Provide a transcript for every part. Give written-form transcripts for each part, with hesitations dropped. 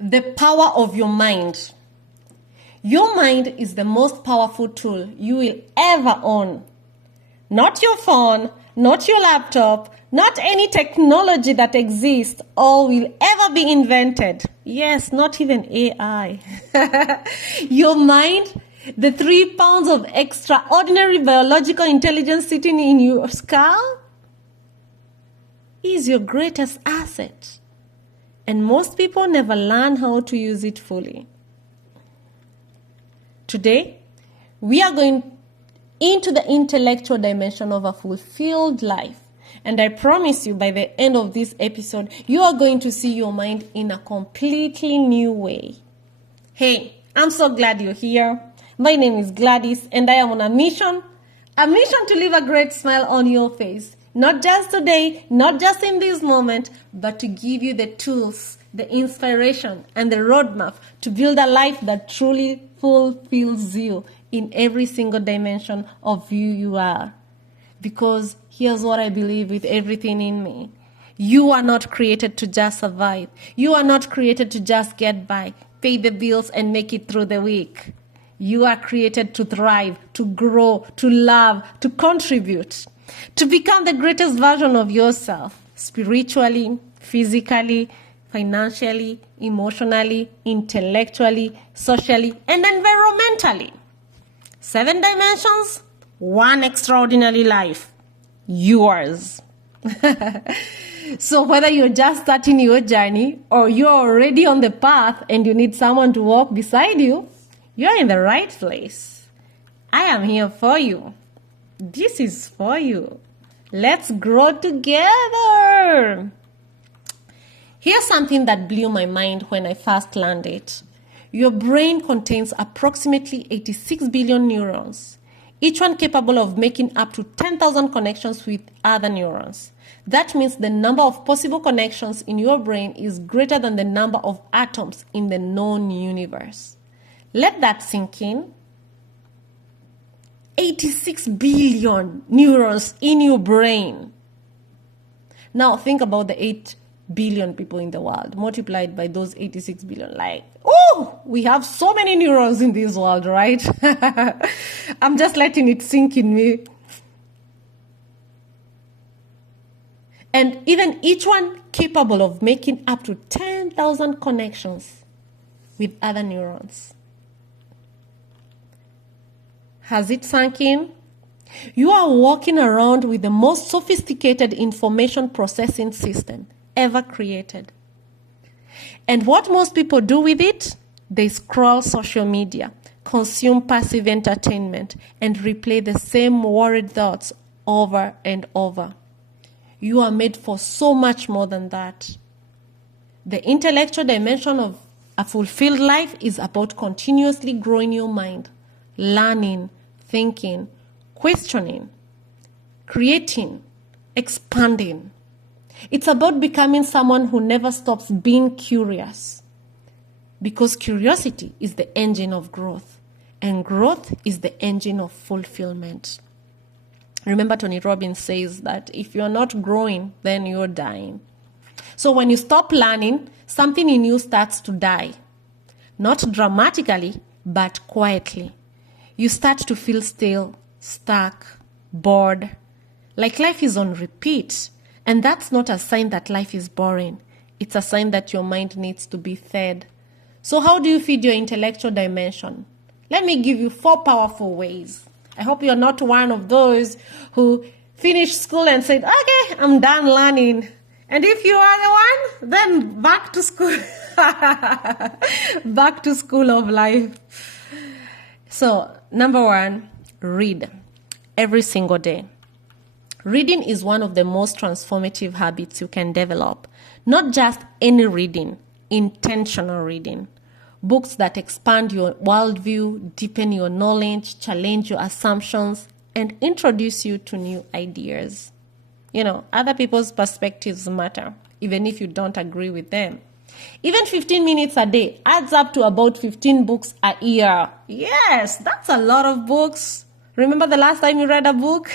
The power of your mind. Your mind is the most powerful tool you will ever own. Not your phone, not your laptop, not any technology that exists or will ever be invented. Yes, not even AI. Your mind, the 3 pounds of extraordinary biological intelligence sitting in your skull, is your greatest asset. And most people never learn how to use it fully. Today, we are going into the intellectual dimension of a fulfilled life. And I promise you, by the end of this episode, you are going to see your mind in a completely new way. Hey, I'm so glad you're here. My name is Gladys, and I am on a mission to leave a great smile on your face. Not just today, not just in this moment, but to give you the tools, the inspiration, and the roadmap to build a life that truly fulfills you in every single dimension of who you are. Because here's what I believe with everything in me. You are not created to just survive. You are not created to just get by, pay the bills, and make it through the week. You are created to thrive, to grow, to love, to contribute, to become the greatest version of yourself, spiritually, physically, financially, emotionally, intellectually, socially, and environmentally. 7 dimensions, 1 extraordinary life. Yours. So whether you're just starting your journey or you're already on the path and you need someone to walk beside you, you're in the right place. I am here for you. This is for you. Let's grow together. Here's something that blew my mind when I first learned it. Your brain contains approximately 86 billion neurons, each one capable of making up to 10,000 connections with other neurons. That means the number of possible connections in your brain is greater than the number of atoms in the known universe. Let that sink in. 86 billion neurons in your brain. Now think about the 8 billion people in the world multiplied by those 86 billion. Like, oh, we have so many neurons in this world, right? I'm just letting it sink in me. And even each one capable of making up to 10,000 connections with other neurons. Has it sunk in? You are walking around with the most sophisticated information processing system ever created. And what most people do with it? They scroll social media, consume passive entertainment, and replay the same worried thoughts over and over. You are made for so much more than that. The intellectual dimension of a fulfilled life is about continuously growing your mind, learning, thinking, questioning, creating, expanding. It's about becoming someone who never stops being curious. Because curiosity is the engine of growth, and growth is the engine of fulfillment. Remember, Tony Robbins says that if you're not growing, then you're dying. So when you stop learning, something in you starts to die. Not dramatically, but quietly. You start to feel stale, stuck, bored, like life is on repeat. And that's not a sign that life is boring. It's a sign that your mind needs to be fed. So how do you feed your intellectual dimension? Let me give you 4 powerful ways. I hope you're not one of those who finished school and said, okay, I'm done learning. And if you are the one, then back to school. Back to school of life. So, number 1, read every single day. Reading is one of the most transformative habits you can develop. Not just any reading, intentional reading. Books that expand your worldview, deepen your knowledge, challenge your assumptions, and introduce you to new ideas. You know, other people's perspectives matter, even if you don't agree with them. Even 15 minutes a day adds up to about 15 books a year. Yes, that's a lot of books. Remember the last time you read a book?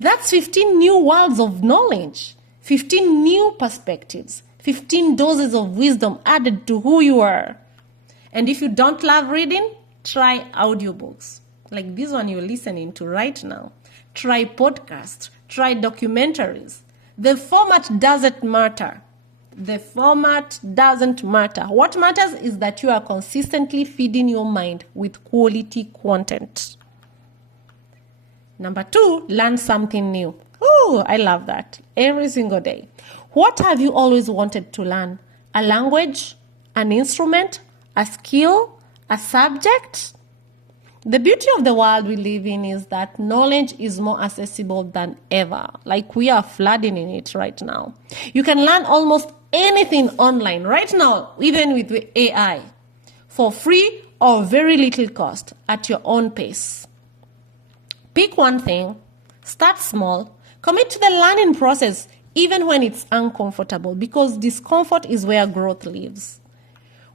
That's 15 new worlds of knowledge, 15 new perspectives, 15 doses of wisdom added to who you are. And if you don't love reading, try audiobooks. Like this one you're listening to right now. Try podcasts. Try documentaries. The format doesn't matter. The format doesn't matter. What matters is that you are consistently feeding your mind with quality content. Number 2, learn something new. Oh, I love that. Every single day. What have you always wanted to learn? A language? An instrument? A skill? A subject? The beauty of the world we live in is that knowledge is more accessible than ever. Like we are flooding in it right now. You can learn almost anything online right now, even with AI, for free or very little cost at your own pace. Pick one thing, start small, commit to the learning process even when it's uncomfortable, because discomfort is where growth lives.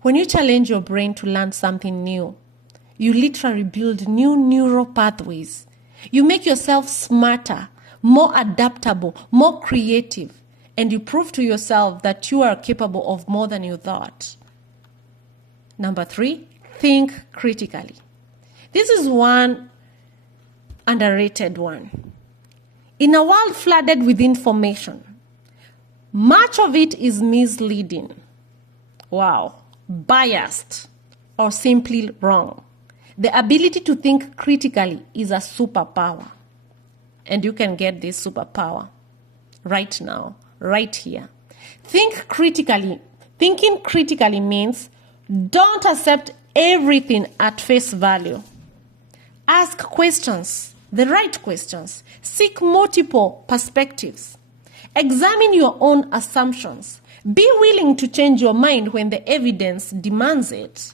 When you challenge your brain to learn something new, you literally build new neural pathways. You make yourself smarter, more adaptable, more creative, and you prove to yourself that you are capable of more than you thought. Number 3, think critically. This is one underrated one. In a world flooded with information, much of it is misleading, biased, or simply wrong. The ability to think critically is a superpower. And you can get this superpower right now, right here. Think critically. Thinking critically means don't accept everything at face value. Ask questions, the right questions. Seek multiple perspectives. Examine your own assumptions. Be willing to change your mind when the evidence demands it.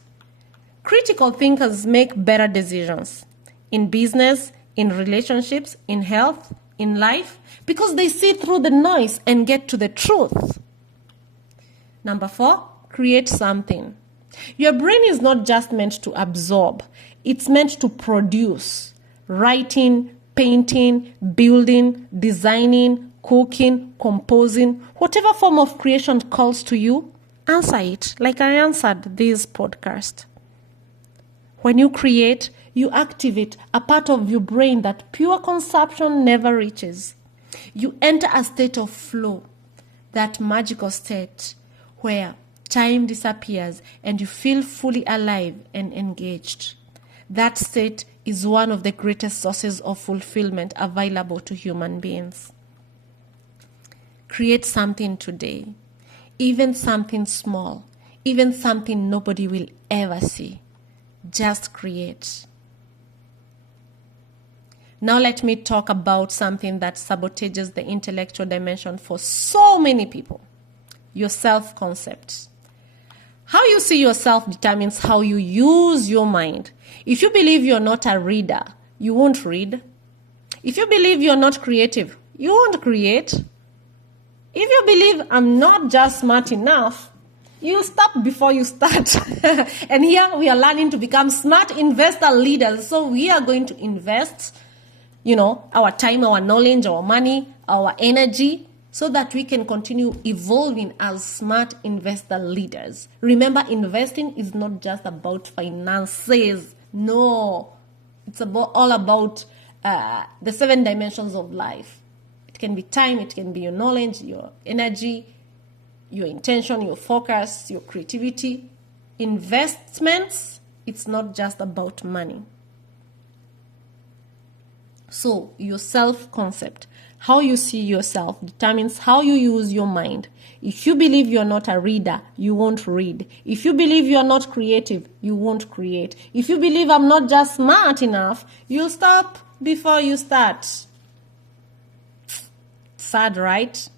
Critical thinkers make better decisions in business, in relationships, in health, in life, because they see through the noise and get to the truth. Number 4, create something. Your brain is not just meant to absorb, it's meant to produce. Writing, painting, building, designing, cooking, composing, whatever form of creation calls to you, answer it like I answered this podcast. When you create, you activate a part of your brain that pure consumption never reaches. You enter a state of flow, that magical state where time disappears and you feel fully alive and engaged. That state is one of the greatest sources of fulfillment available to human beings. Create something today, even something small, even something nobody will ever see. Just create. Now let me talk about something that sabotages the intellectual dimension for so many people. Your self-concept. How you see yourself determines how you use your mind. If you believe you're not a reader, you won't read. If you believe you're not creative, you won't create. If you believe I'm not just smart enough, you stop before you start. And here we are learning to become smart investor leaders. So we are going to invest, our time, our knowledge, our money, our energy, so that we can continue evolving as smart investor leaders. Remember, investing is not just about finances. No, it's all about the 7 dimensions of life. It can be time, it can be your knowledge, your energy, your intention, your focus, your creativity. Investments, it's not just about money. So your self-concept, how you see yourself, determines how you use your mind. If you believe you're not a reader, you won't read. If you believe you're not creative, you won't create. If you believe I'm not just smart enough, you'll stop before you start. Sad, right?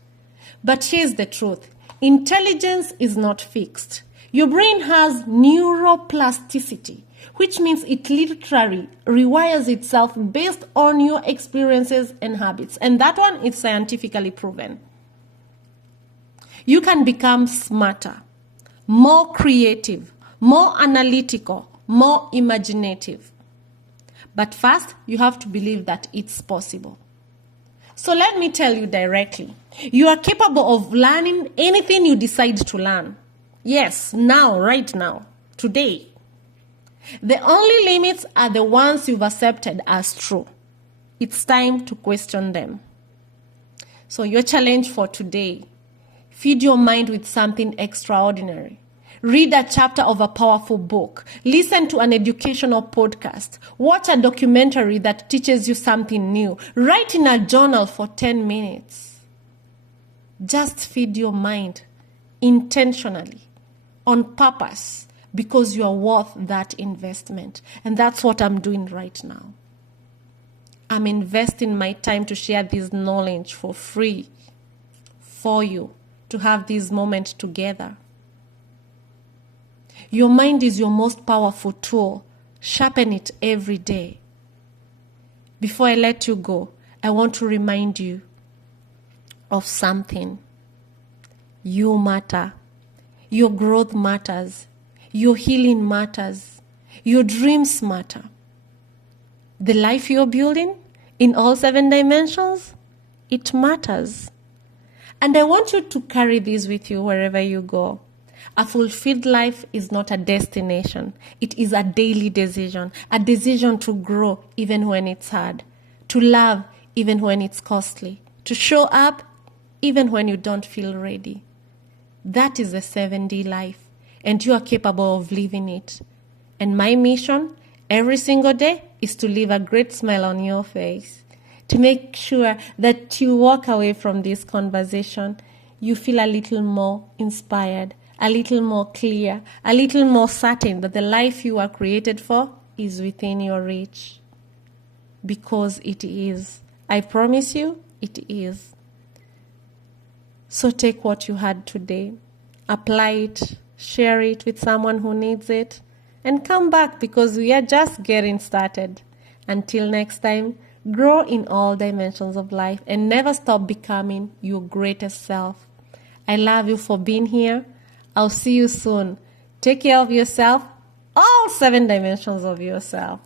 But here's the truth. Intelligence is not fixed. Your brain has neuroplasticity, which means it literally rewires itself based on your experiences and habits. And that one is scientifically proven. You can become smarter, more creative, more analytical, more imaginative. But first, you have to believe that it's possible. So let me tell you directly, you are capable of learning anything you decide to learn. Yes, now, right now, today. The only limits are the ones you've accepted as true. It's time to question them. So your challenge for today, feed your mind with something extraordinary. Read a chapter of a powerful book. Listen to an educational podcast. Watch a documentary that teaches you something new. Write in a journal for 10 minutes. Just feed your mind intentionally, on purpose, because you are worth that investment. And that's what I'm doing right now. I'm investing my time to share this knowledge for free for you to have this moment together. Your mind is your most powerful tool. Sharpen it every day. Before I let you go, I want to remind you of something. You matter. Your growth matters. Your healing matters. Your dreams matter. The life you're building in all 7 dimensions, it matters. And I want you to carry this with you wherever you go. A fulfilled life is not a destination. It is a daily decision. A decision to grow even when it's hard. To love even when it's costly. To show up even when you don't feel ready. That is a 7D life. And you are capable of living it. And my mission every single day is to leave a great smile on your face. To make sure that you walk away from this conversation, you feel a little more inspired, a little more clear, a little more certain that the life you are created for is within your reach. Because it is. I promise you, it is. So take what you had today, apply it, share it with someone who needs it, and come back because we are just getting started. Until next time, grow in all dimensions of life and never stop becoming your greatest self. I love you for being here. I'll see you soon. Take care of yourself, all 7 dimensions of yourself.